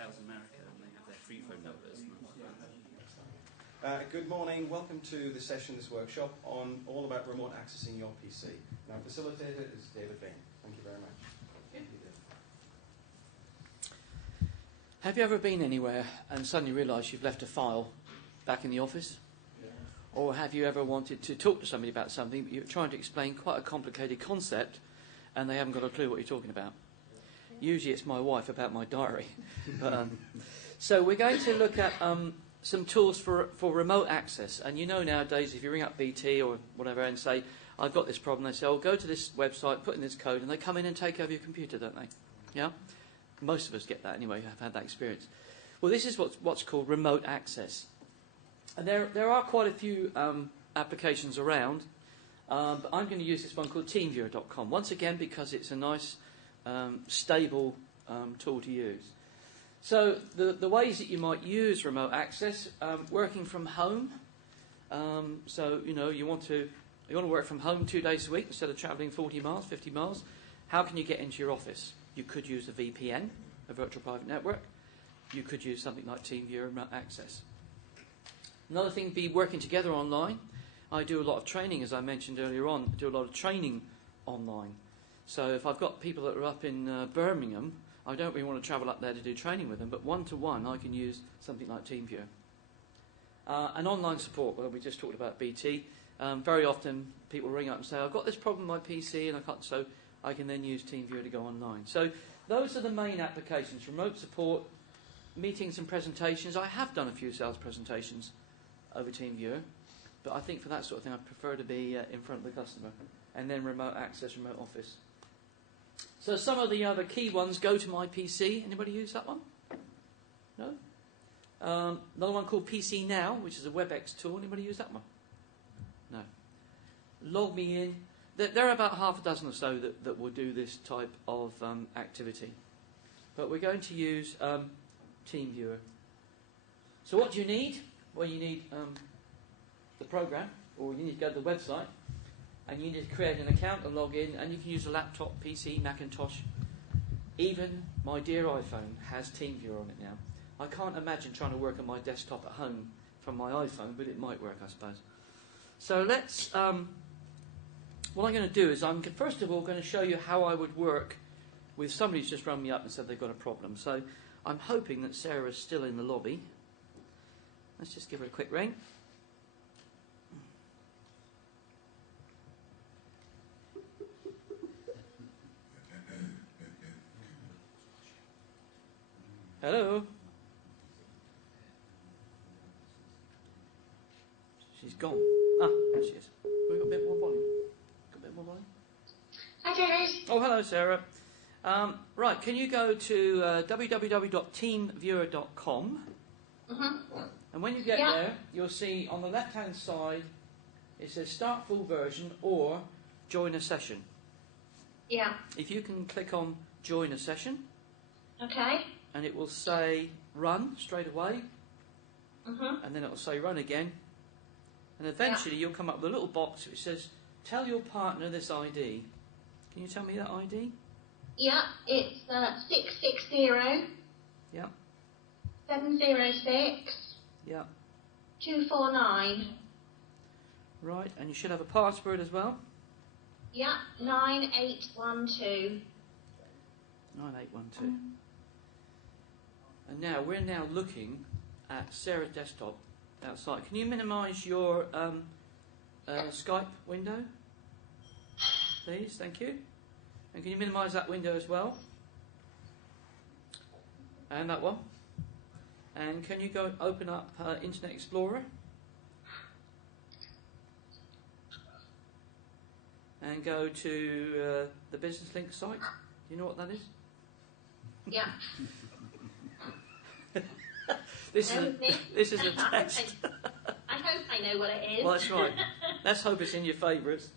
hotels in America, and they have their free phone numbers. Good morning. Welcome to the session, this workshop, on all about remote accessing your PC. And our facilitator is David Bain. Thank you very much. Have you ever been anywhere and suddenly realised you've left a file back in the office? Yeah. Or have you ever wanted to talk to somebody about something, but you're trying to explain quite a complicated concept and they haven't got a clue what you're talking about? Usually it's my wife about my diary. So we're going to look at some tools for remote access. And you know nowadays if you ring up BT or whatever and say, I've got this problem, they say, oh, go to this website, put in this code, and they come in and take over your computer, don't they? Yeah? Most of us get that anyway, have had that experience. Well, this is what's called remote access. And there are quite a few applications around, but I'm going to use this one called Teamviewer.com. Once again, because it's a nice, stable tool to use. So the ways that you might use remote access, working from home. So, you know, you want to work from home 2 days a week instead of travelling 40 miles, 50 miles. How can you get into your office? You could use a VPN, a virtual private network. You could use something like Teamviewer Remote Access. Another thing would be working together online. I do a lot of training, as I mentioned earlier on. I do a lot of training online. So if I've got people that are up in Birmingham, I don't really want to travel up there to do training with them, but one-to-one I can use something like Teamviewer. And online support, well, we just talked about BT. Very often people ring up and say, I've got this problem with my PC and I can't, so I can then use Teamviewer to go online. So those are the main applications: remote support, meetings and presentations. I have done a few sales presentations over Teamviewer, but I think for that sort of thing I prefer to be in front of the customer. And then remote access, remote office. So some of the other key ones: go to my PC. Anybody use that one? No? Another one called PC Now, which is a WebEx tool. Anybody use that one? No. Log me in. There are about half a dozen or so that will do this type of activity. But we're going to use Teamviewer. So what do you need? Well, you need the program, or you need to go to the website, and you need to create an account and log in, and you can use a laptop, PC, Macintosh. Even my dear iPhone has Teamviewer on it now. I can't imagine trying to work on my desktop at home from my iPhone, but it might work, I suppose. So let's... what I'm going to do is I'm first of all going to show you how I would work with somebody who's just rung me up and said they've got a problem. So I'm hoping that Sarah's still in the lobby. Let's just give her a quick ring. Hello? She's gone. Ah, there she is. Have we got a bit more volume? Hi, David. Oh, hello, Sarah. Right, can you go to www.teamviewer.com? Mm-hmm. And when you get there, you'll see on the left-hand side, it says Start Full Version or Join a Session. Yeah. If you can click on Join a Session. Okay. And it will say Run straight away. Mm-hmm. And then it will say Run again. And eventually you'll come up with a little box which says, tell your partner this ID. Can you tell me that ID? Yeah, it's 660. Yeah. 706. Yeah. 249. Right, and you should have a password as well. Yeah, 9812. 9812. And now we're looking at Sarah's desktop outside. Can you minimise your Skype window, please? Thank you. And can you minimise that window as well? And that one. And can you go open up Internet Explorer? And go to the Business Link site. Do you know what that is? Yeah. This is a test. I hope I know what it is. Well, that's right. Let's hope it's in your favourites.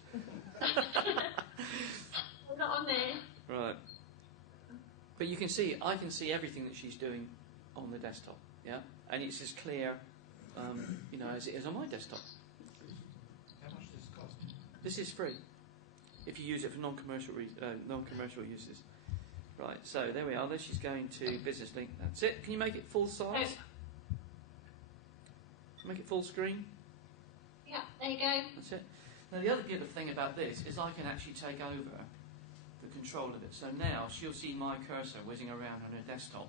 Not on there. Right. But you can see, I can see everything that she's doing on the desktop, yeah? And it's as clear, you know, as it is on my desktop. How much does this cost? This is free, if you use it for non-commercial uses. Right, so there we are. There she's going to Business Link. That's it. Can you make it full size? Make it full screen? Yeah, there you go. That's it. Now the other good thing about this is I can actually take over the control of it. So now she'll see my cursor whizzing around on her desktop,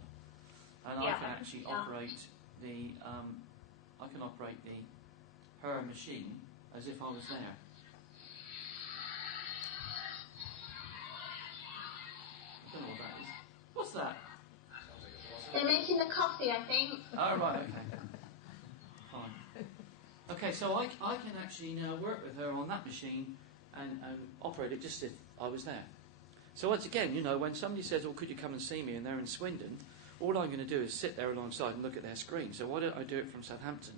and I can actually operate the her machine as if I was there. I don't know what that is. What's that? They're making the coffee, I think. Oh, right, okay. Fine. Okay, so I can actually now work with her on that machine and operate it just as if I was there. So once again, you know, when somebody says, oh, could you come and see me, and they're in Swindon, all I'm going to do is sit there alongside and look at their screen. So why don't I do it from Southampton?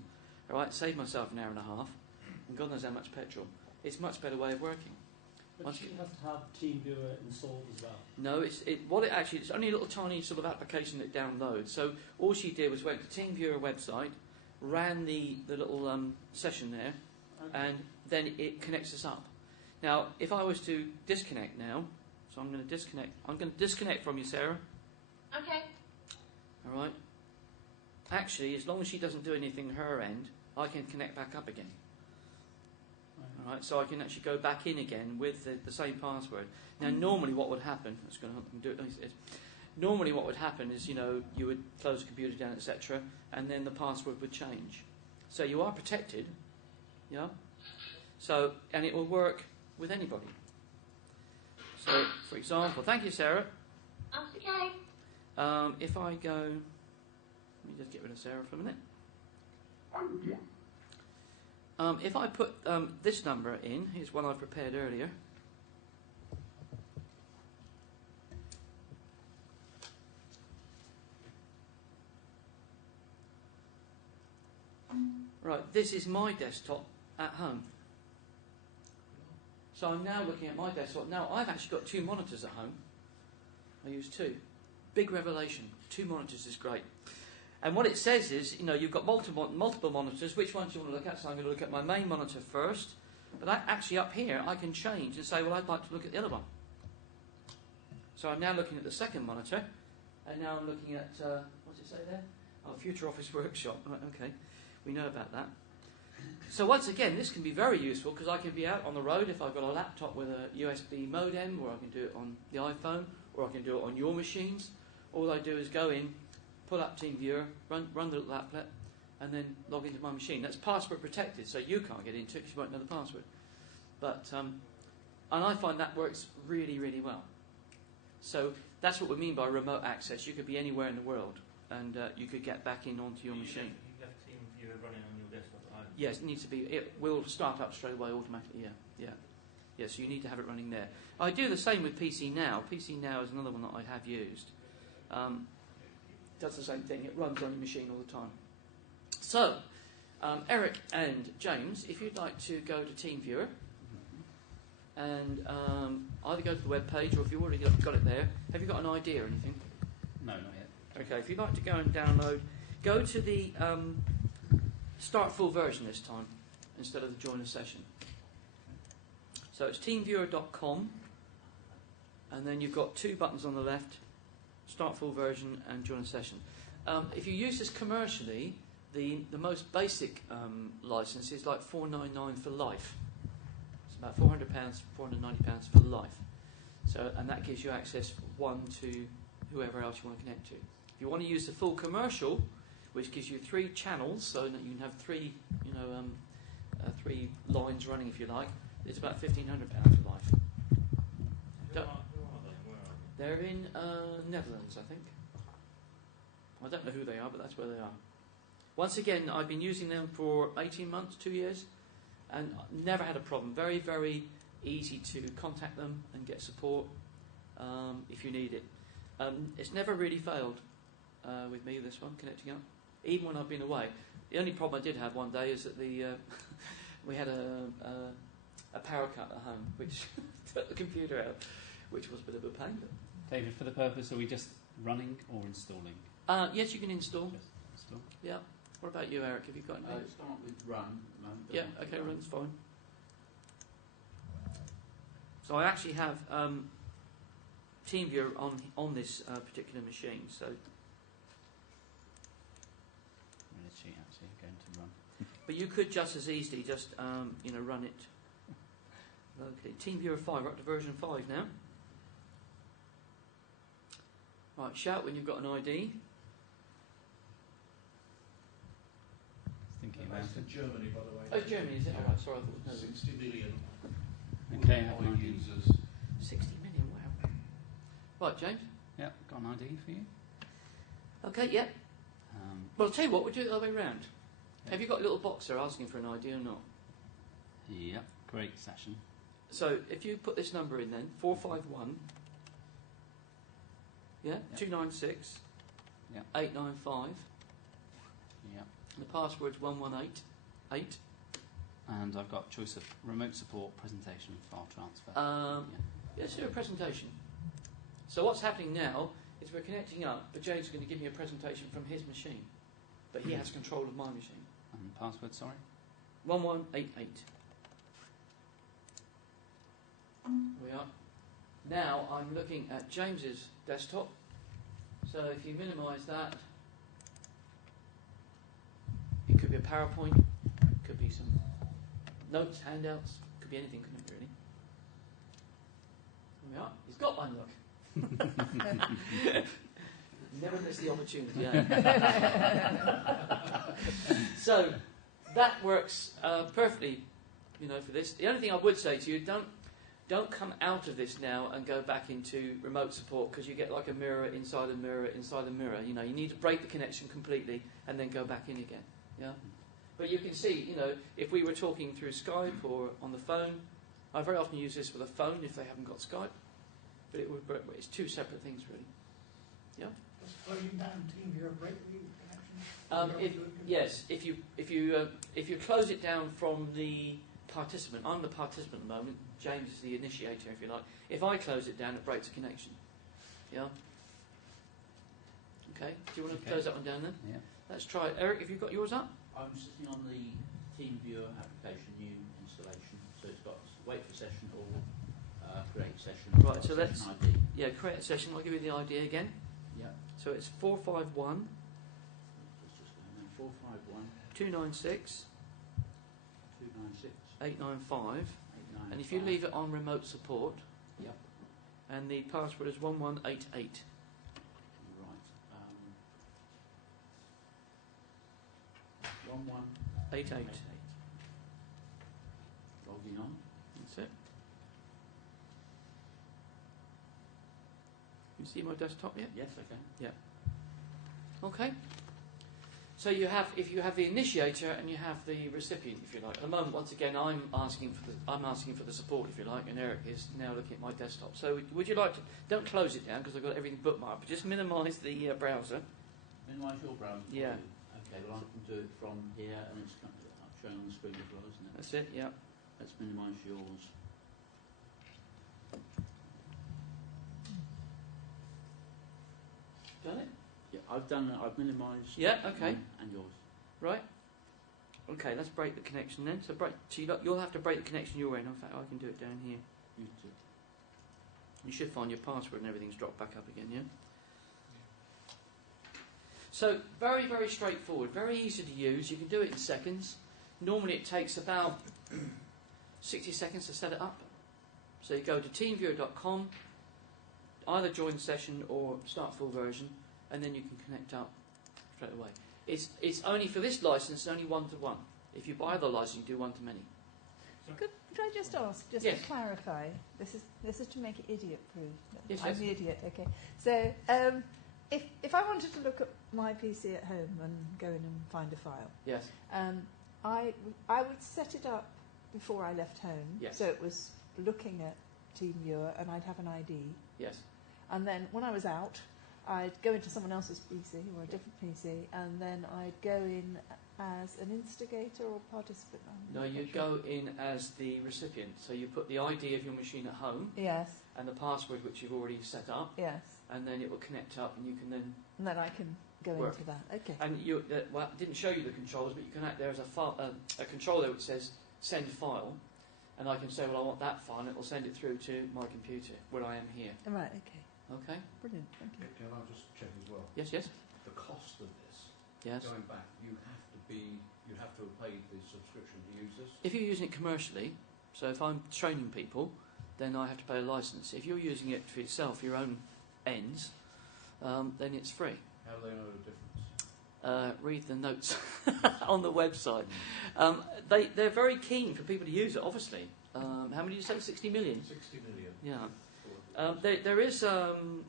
All right, save myself an hour and a half, and God knows how much petrol. It's a much better way of working. But she has to have Teamviewer installed as well. No, it's only a little tiny sort of application that downloads. So all she did was went to Teamviewer website, ran the little session there, and then it connects us up. Now, if I was to disconnect now, so I'm going to disconnect. I'm going to disconnect from you, Sarah. Okay. All right. Actually, as long as she doesn't do anything her end, I can connect back up again. All right, so I can actually go back in again with the same password. Now, normally what would happen, that's going to do it. Normally what would happen is, you know, you would close the computer down, etc., and then the password would change. So you are protected, yeah. So, and it will work with anybody. So, for example, thank you, Sarah. That's okay. If I go, let me just get rid of Sarah for a minute. If I put this number in, here's one I prepared earlier. Right, this is my desktop at home. So I'm now looking at my desktop. Now I've actually got 2 monitors at home. I use 2. Big revelation. 2 monitors is great. And what it says is, you know, you've got multiple monitors. Which ones do you want to look at? So I'm going to look at my main monitor first. But actually up here, I can change and say, well, I'd like to look at the other one. So I'm now looking at the second monitor. And now I'm looking at, what does it say there? Oh, Future Office Workshop. Right, okay. We know about that. So once again, this can be very useful because I can be out on the road if I've got a laptop with a USB modem, or I can do it on the iPhone, or I can do it on your machines. All I do is go in, pull up Teamviewer, run the little applet, and then log into my machine. That's password protected, so you can't get into it because you won't know the password. But and I find that works really, really well. So that's what we mean by remote access. You could be anywhere in the world, and you could get back in onto your machine. You have Teamviewer running on your desktop at home? Yes, it needs to be. It will start up straight away automatically. Yeah. So you need to have it running there. I do the same with PC Now. PC Now is another one that I have used. Does the same thing. It runs on your machine all the time. So, Eric and James, if you'd like to go to Teamviewer and either go to the web page, or if you've already got it there, have you got an idea or anything? No, not yet. Okay, if you'd like to go and download, go to the start full version this time instead of the join a session. So it's teamviewer.com, and then you've got 2 buttons on the left, start full version and join a session. If you use this commercially, the most basic license is like $4.99 for life. It's about £400, £490 for life. So, and that gives you access to whoever else you want to connect to. If you want to use the full commercial, which gives you 3 channels, so that you can have 3 lines running if you like, it's about £1,500 for life. Who are they? Where are they? They're in Netherlands, I think. I don't know who they are, but that's where they are. Once again, I've been using them for 18 months, 2 years, and never had a problem. Very, very easy to contact them and get support if you need it. It's never really failed with me, this one, connecting up, even when I've been away. The only problem I did have one day is that we had a power cut at home, which took the computer out, which was a bit of a pain. But David, for the purpose, are we just running or installing? yes, you can install. Just install. Yeah. What about you, Eric? Have you got anything? Start with run. Yeah, okay, run's fine. So I actually have TeamViewer on this particular machine. So, Where is she actually going to run? but you could just as easily just run it locally. TeamViewer 5, we're up to version 5 now. Right, shout when you've got an ID. Thinking about Based in it. Germany, by the way. Oh, Germany, is it? Oh, right, sorry, I thought it was no. 60 million Okay, I have an worldwide ID. users. 60 million, wow. Right, James? Yeah, got an ID for you. Okay, yeah. Well, I'll tell you what, we'll do it the other way round. Yeah. Have you got a little box there asking for an ID or not? Yep, great session. So, if you put this number in then, 451, yeah, Yep. 296, Yep. 895, Yep. and the password's 1188. And I've got choice of remote support, presentation, file transfer. Yeah. Let's do a presentation. So what's happening now is we're connecting up, but James is going to give me a presentation from his machine. But he has control of my machine. And password, sorry. 1188. We are. Now I'm looking at James's desktop. So if you minimise that, it could be a PowerPoint, could be some notes, handouts, could be anything, couldn't it really? Here we are. He's got one, look. Never miss the opportunity, eh? So that works perfectly, for this. The only thing I would say to you, don't come out of this now and go back into remote support, because you get like a mirror inside a mirror inside a mirror. You need to break the connection completely and then go back in again. Yeah. But you can see, if we were talking through Skype or on the phone, I very often use this with a phone if they haven't got Skype. But it's two separate things, really. Yeah. Does closing down TeamViewer break the connection? Yes. If you close it down from the participant, I'm the participant at the moment. James is the initiator, if you like. If I close it down, it breaks the connection. Yeah. Okay. Do you want to close that one down then? Yeah. Let's try it. Eric, have you got yours up? I'm sitting on the Teamviewer application, new installation, so it's got wait for session or create session. Right, so let's- session ID. Yeah, create a session. I'll give you the idea again. Yeah. So it's 451 Just going there. 451 296 296 895. 895. And if you leave it on remote support, Yep. and the password is 1188. Right. 1188. 88. Logging on. That's it. You see my desktop yet? Yes, I can. Okay. So if you have the initiator and you have the recipient, if you like. At the moment, once again, I'm asking for the support, if you like, and Eric is now looking at my desktop. So would you like to? Don't close it down because I've got everything bookmarked. But just minimise the browser. Minimise your browser. for Yeah. you. Okay, well I can do it from here, and it's showing on the screen as well, isn't it? That's it. Yeah. Let's minimise yours. Done it. Yeah, I've done that. I've minimised. Yeah. Okay. mine and yours. Right. Okay. Let's break the connection then. So you'll have to break the connection your end. In fact, I can do it down here. You too. You should find your password and everything's dropped back up again, yeah? So, very, very straightforward, very easy to use. You can do it in seconds. Normally it takes about 60 seconds to set it up. So you go to teamviewer.com, either join session or start full version, and then you can connect up straight away. It's only for this license, only one-to-one. If you buy the license, you do one-to-many. Could I just ask, just Yes. to clarify, this is to make it idiot-proof. Yes, I'm yes. the idiot, okay. So, if I wanted to look at my PC at home and go in and find a file, Yes. I would set it up before I left home, Yes. so it was looking at TeamViewer and I'd have an ID. Yes. And then when I was out, I'd go into someone else's PC or a different PC, and then I'd go in as an instigator or participant. No, you go in as the recipient. So you put the ID of your machine at home Yes, and the password which you've already set up, yes. and then it will connect up, and you can then. And then I can go Work. into that. Okay. And well, I didn't show you the controls, but you can act there as a controller which says send file, and I can say, well, I want that file, and it will send it through to my computer where I am here. Right, okay. Okay. Brilliant. Thank you. Can I just check as well? Yes, yes. The cost of this, Yes. going back, you have to have paid the subscription to use this? If you're using it commercially, so if I'm training people, then I have to pay a license. If you're using it for yourself, your own ends, then it's free. How do they know the difference? Read the notes on the website. They're very keen for people to use it, obviously. How many did you say? 60 million? 60 million. Yeah.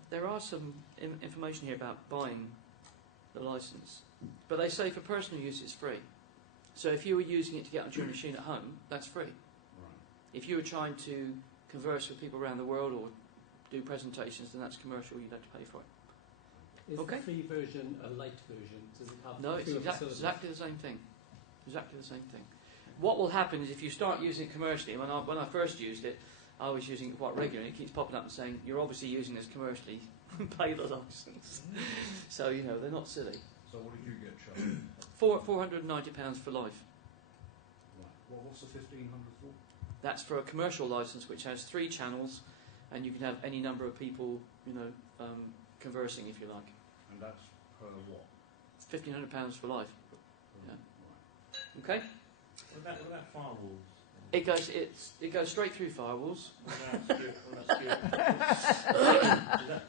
There are some information here about buying the license. But they say for personal use it's free. So if you were using it to get onto your machine at home, that's free. Right. If you were trying to converse with people around the world or do presentations, then that's commercial, you'd have to pay for it. Is Okay. the free version a light version? Does it have No, it's fewer facilities? exactly the same thing. Exactly the same thing. What will happen is if you start using it commercially, when I first used it, I was using it quite regularly, and it keeps popping up and saying, you're obviously using this commercially, pay the license. So, they're not silly. So what did you get charged? £490 for life. Right. Well, what's the 1,500 for? That's for a commercial license which has 3 channels, and you can have any number of people, conversing if you like. And that's per what? £1,500 for life. Yeah. Right. Okay. What about firewalls? It goes straight through firewalls. What about security?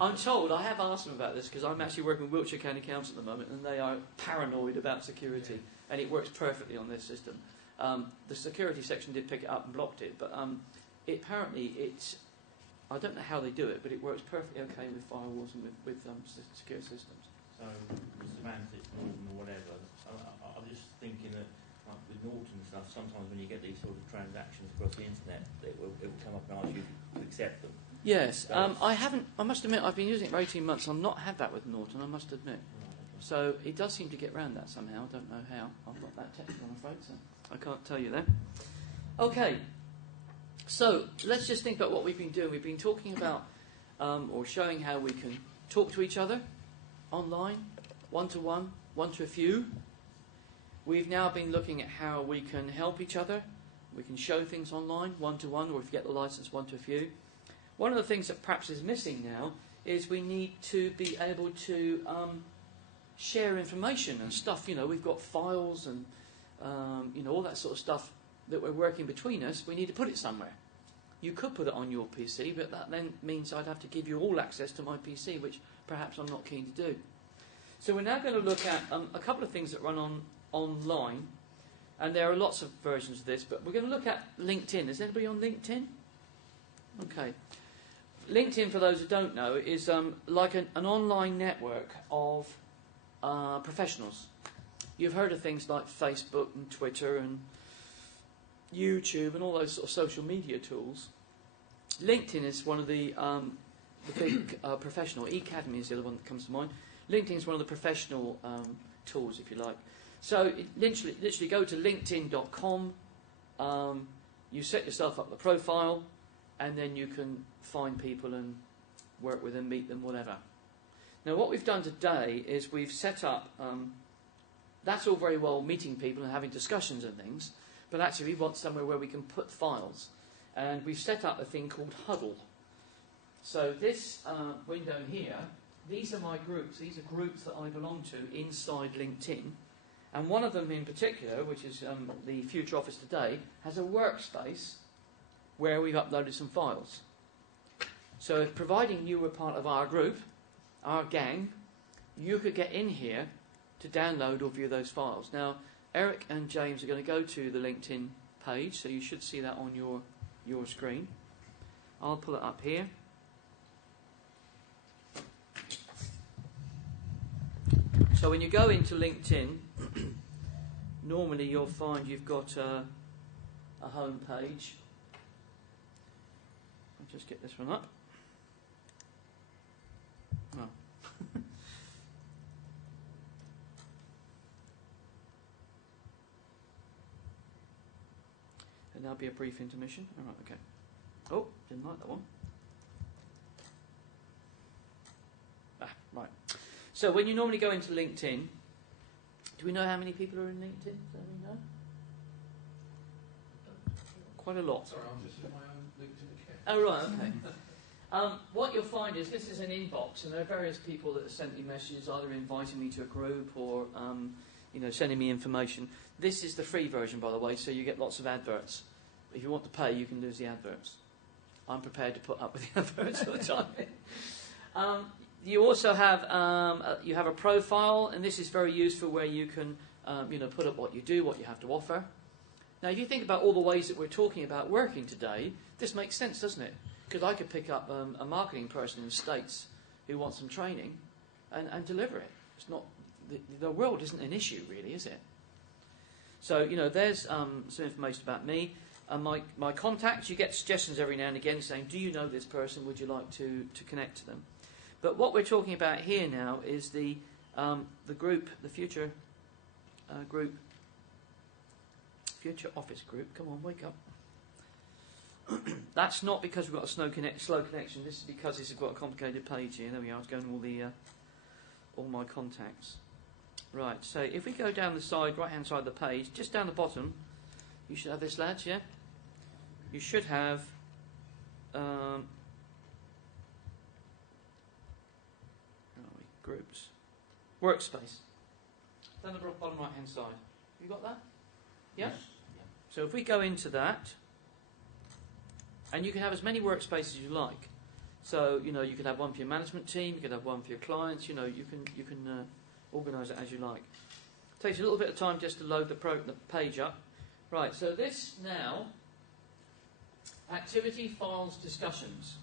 I'm told, I have asked them about this because I'm actually working with Wiltshire County Council at the moment, and they are paranoid about security, and it works perfectly on this system. The security section did pick it up and blocked it, but apparently I don't know how they do it, but it works perfectly okay with firewalls and with secure systems. So, the semantics, Norton or whatever, I'm just thinking that like with Norton and stuff, sometimes when you get these sort of transactions across the internet, it will come up and ask you to accept them. Yes, I must admit, I've been using it for 18 months. I've not had that with Norton, I must admit. So it does seem to get around that somehow. I don't know how. I'm not that technical, I'm afraid, so I can't tell you that. Okay, so let's just think about what we've been doing. We've been talking about or showing how we can talk to each other online, one-to-one, one-to-a-few. We've now been looking at how we can help each other. We can show things online, one-to-one, or if you get the license, one-to-a-few. One of the things that perhaps is missing now is we need to be able to share information and stuff. We've got files and all that sort of stuff that we're working between us. We need to put it somewhere. You could put it on your PC, but that then means I'd have to give you all access to my PC, which perhaps I'm not keen to do. So we're now going to look at a couple of things that run online, and there are lots of versions of this, but we're going to look at LinkedIn. Is anybody on LinkedIn? Okay. LinkedIn, for those who don't know, is like an online network of professionals. You've heard of things like Facebook and Twitter and YouTube and all those sort of social media tools. LinkedIn is one of the big professional. eAcademy is the other one that comes to mind. LinkedIn is one of the professional tools, if you like. So literally go to linkedin.com, you set yourself up the profile, and then you can find people and work with them, meet them, whatever. Now what we've done today is we've set up, that's all very well meeting people and having discussions and things, but actually we want somewhere where we can put files. And we've set up a thing called Huddle. So this window here, these are my groups. These are groups that I belong to inside LinkedIn. And one of them in particular, which is the Future Office Today, has a workspace where we've uploaded some files. So if providing you were part of our group, our gang, you could get in here to download or view those files. Now, Eric and James are going to go to the LinkedIn page, so you should see that on your screen. I'll pull it up here. So when you go into LinkedIn, normally you'll find you've got a home page. I'll just get this one up. Oh. And there'll be a brief intermission. All right, okay. Oh, didn't like that one. Right. So when you normally go into LinkedIn, do we know how many people are in LinkedIn? Do we know? Quite a lot. Sorry, I'm just in my own LinkedIn account. Oh, right, okay. What you'll find is this is an inbox, and there are various people that have sent me messages, either inviting me to a group or sending me information. This is the free version, by the way, so you get lots of adverts. If you want to pay, you can lose the adverts. I'm prepared to put up with the adverts all the time. You also have a profile, and this is very useful where you can put up what you do, what you have to offer. Now, if you think about all the ways that we're talking about working today, this makes sense, doesn't it? Because I could pick up a marketing person in the States who wants some training and deliver it. It's not the world isn't an issue, really, is it? So, there's some information about me. My contacts, you get suggestions every now and again saying, do you know this person? Would you like to connect to them? But what we're talking about here now is the group, the future group, future office group. Come on, wake up. That's not because we've got a slow connection. This is because this has got a complicated page here. There we are. I was going to all my contacts. Right. So if we go down the side, right-hand side of the page, just down the bottom, you should have this, lads. Yeah. You should have. Groups, workspace. Down the bottom right-hand side. You got that? Yeah. Yes. So if we go into that. And you can have as many workspaces as you like. So, you could have one for your management team, you could have one for your clients, you can organise it as you like. It takes a little bit of time just to load the page up. Right, so this now, activity, files, discussions.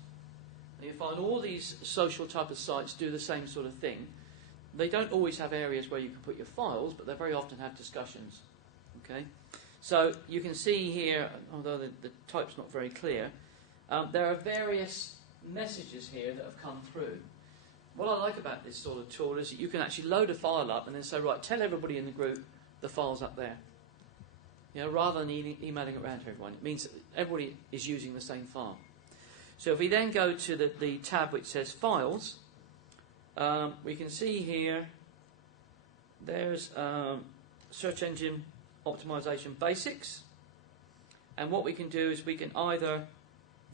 And you find all these social type of sites do the same sort of thing. They don't always have areas where you can put your files, but they very often have discussions. Okay? So you can see here, although the type's not very clear, there are various messages here that have come through. What I like about this sort of tool is that you can actually load a file up and then say, right, tell everybody in the group the file's up there. Rather than emailing it around to everyone. It means that everybody is using the same file. So if we then go to the tab which says Files, we can see here there's Search Engine Optimization Basics, and what we can do is we can either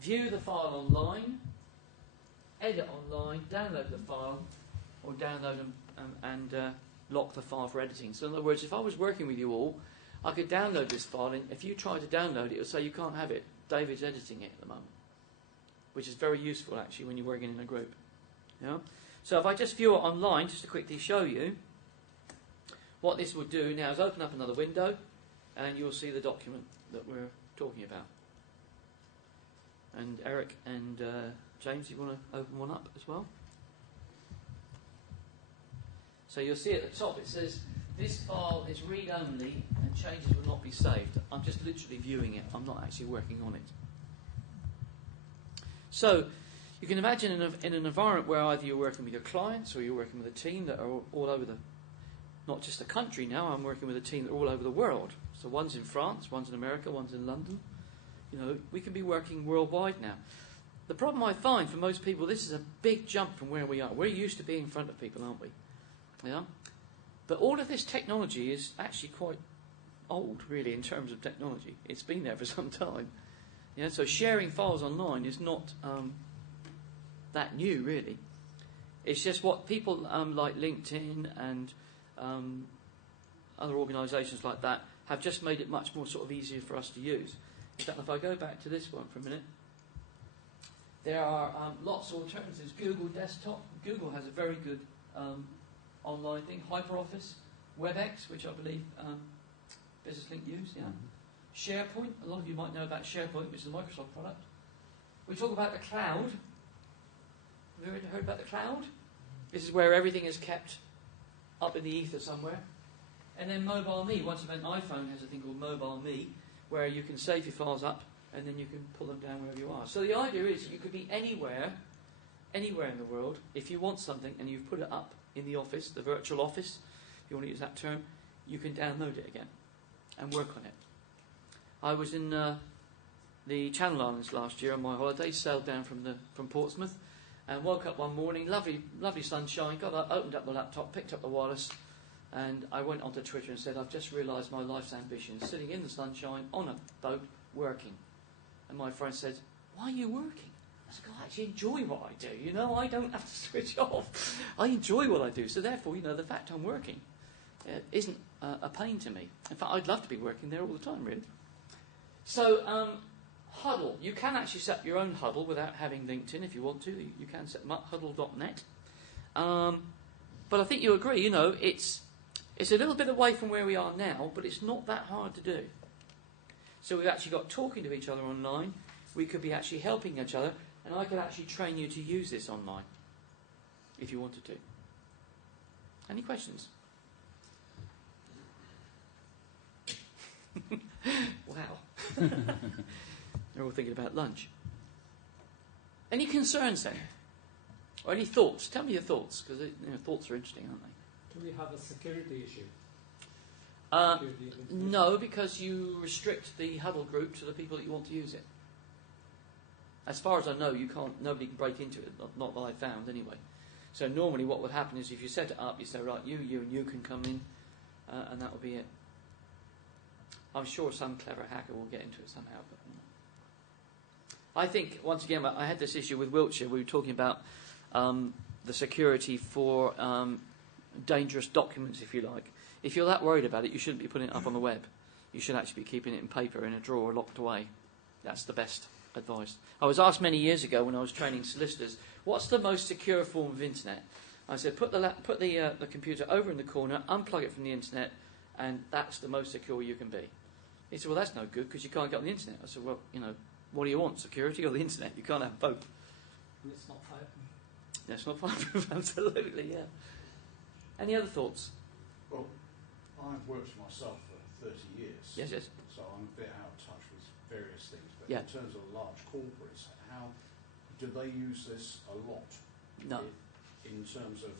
view the file online, edit online, download the file, or download and lock the file for editing. So in other words, if I was working with you all, I could download this file, and if you try to download it, it will say you can't have it. David's editing it at the moment, which is very useful actually when you're working in a group. So if I just view it online, just to quickly show you, what this would do now is open up another window, and you'll see the document that we're talking about. And Eric and James, you want to open one up as well? So you'll see at the top it says, this file is read-only and changes will not be saved. I'm just literally viewing it. I'm not actually working on it. So you can imagine in an environment where either you're working with your clients or you're working with a team that are all over not just the country now, I'm working with a team that are all over the world. So one's in France, one's in America, one's in London. We can be working worldwide now. The problem I find for most people, this is a big jump from where we are. We're used to being in front of people, aren't we? Yeah. But all of this technology is actually quite old, really, in terms of technology. It's been there for some time. Yeah. So sharing files online is not that new, really. It's just what people like LinkedIn and other organisations like that have just made it much more sort of easier for us to use. In fact, if I go back to this one for a minute, there are lots of alternatives. Google Desktop. Google has a very good online thing. HyperOffice, WebEx, which I believe Business Link use. Yeah. SharePoint. A lot of you might know about SharePoint, which is a Microsoft product. We talk about the cloud. Have you ever heard about the cloud? This is where everything is kept up in the ether somewhere. And then Mobile Me. Once again, iPhone has a thing called Mobile Me, where you can save your files up and then you can pull them down wherever you are. So the idea is you could be anywhere in the world. If you want something and you've put it up in the office, the virtual office, if you want to use that term, you can download it again and work on it. I was in the Channel Islands last year on my holiday, sailed down from Portsmouth, and woke up one morning, lovely sunshine, got up, opened up the laptop, picked up the wireless, and I went onto Twitter and said, I've just realised my life's ambition, sitting in the sunshine on a boat, working. And my friend said, why are you working? I said, I actually enjoy what I do. You know, I don't have to switch off. I enjoy what I do. So therefore, you know, the fact I'm working isn't a pain to me. In fact, I'd love to be working there all the time, really. So, Huddle. You can actually set up your own Huddle without having LinkedIn if you want to. You can set them up, huddle.net. But I think you agree, you know, it's a little bit away from where we are now, but it's not that hard to do. So we've actually got talking to each other online. We could be actually helping each other, and I could actually train you to use this online if you wanted to. Any questions? Wow. They're all thinking about lunch. Any concerns then? Or any thoughts? Tell me your thoughts, because thoughts are interesting, aren't they? Do we have a security issue? No, because you restrict the huddle group to the people that you want to use it. As far as I know, nobody can break into it, not that I found anyway. So normally what would happen is if you set it up, you say, right, you and you can come in, and that will be it. I'm sure some clever hacker will get into it somehow. But I think, once again, I had this issue with Wiltshire. We were talking about the security for dangerous documents, if you like. If you're that worried about it, you shouldn't be putting it up on the web. You should actually be keeping it in paper in a drawer locked away. That's the best advice. I was asked many years ago when I was training solicitors, what's the most secure form of internet? I said, put the computer over in the corner, unplug it from the internet, and that's the most secure you can be. He said, well, that's no good because you can't get on the internet. I said, well, you know, what do you want, security or the internet? You can't have both. And it's not fireproof. It's not fireproof, absolutely, yeah. Any other thoughts? Well, I've worked for myself for 30 years. Yes. So I'm a bit out of touch with various things. But Yeah. in terms of large corporates, how do they use this a lot? No. In terms of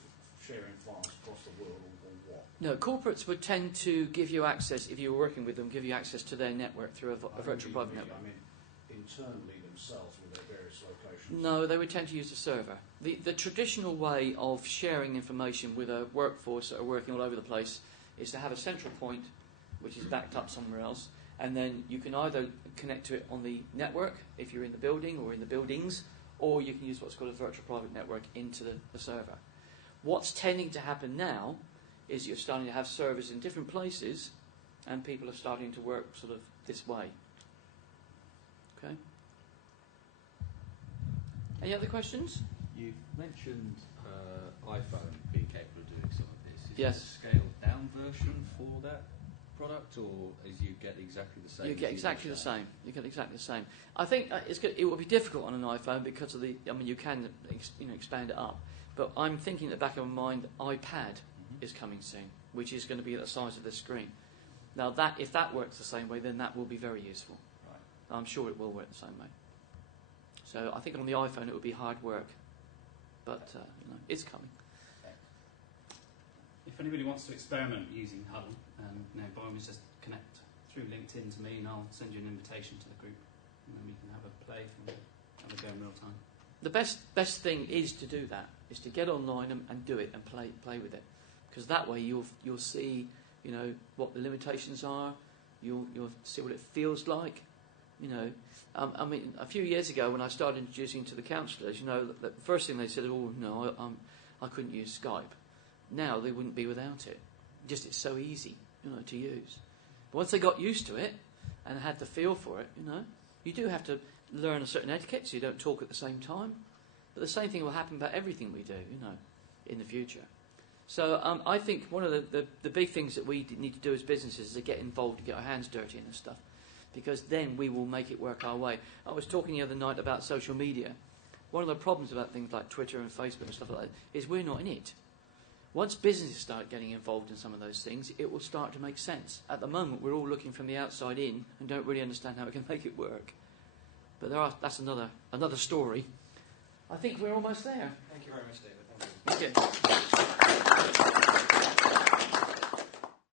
sharing files across the world or what? No, corporates would tend to give you access, if you were working with them, give you access to their network through a virtual private network. I mean, internally themselves with their various locations. No, they would tend to use a server. The traditional way of sharing information with a workforce that are working all over the place is to have a central point which is backed up somewhere else, and then you can either connect to it on the network if you're in the building or in the buildings, or you can use what's called a virtual private network into the server. What's tending to happen now is you're starting to have servers in different places and people are starting to work sort of this way. Okay? Any other questions? You've mentioned iPhone being capable of doing some of this. Is Yes. there a scaled down version for that product, or is you get exactly the same? You get exactly the same. You get exactly the same. I think it will be difficult on an iPhone because of you can expand it up. But I'm thinking at the back of my mind, iPad is coming soon, which is going to be the size of this screen. Now, if that works the same way, then that will be very useful. Right. I'm sure it will work the same way. So I think on the iPhone it would be hard work, but it's coming. If anybody wants to experiment using Huddle, by all means just connect through LinkedIn to me, and I'll send you an invitation to the group, and then we can have a play and have a go in real time. The best thing is to do that, is to get online and do it and play with it, because that way you'll see what the limitations are, you'll see what it feels like. I mean, a few years ago when I started introducing to the counsellors, the first thing they said, oh no, I couldn't use Skype. Now they wouldn't be without it. Just it's so easy, to use. But once they got used to it and had the feel for it, you do have to learn a certain etiquette so you don't talk at the same time. But the same thing will happen about everything we do, in the future. So I think one of the big things that we need to do as businesses is to get involved and get our hands dirty in this stuff, because then we will make it work our way. I was talking the other night about social media. One of the problems about things like Twitter and Facebook and stuff like that is we're not in it. Once businesses start getting involved in some of those things, it will start to make sense. At the moment, we're all looking from the outside in and don't really understand how we can make it work. But that's another story. I think we're almost there. Thank you very much, David. Thank you. Thank you.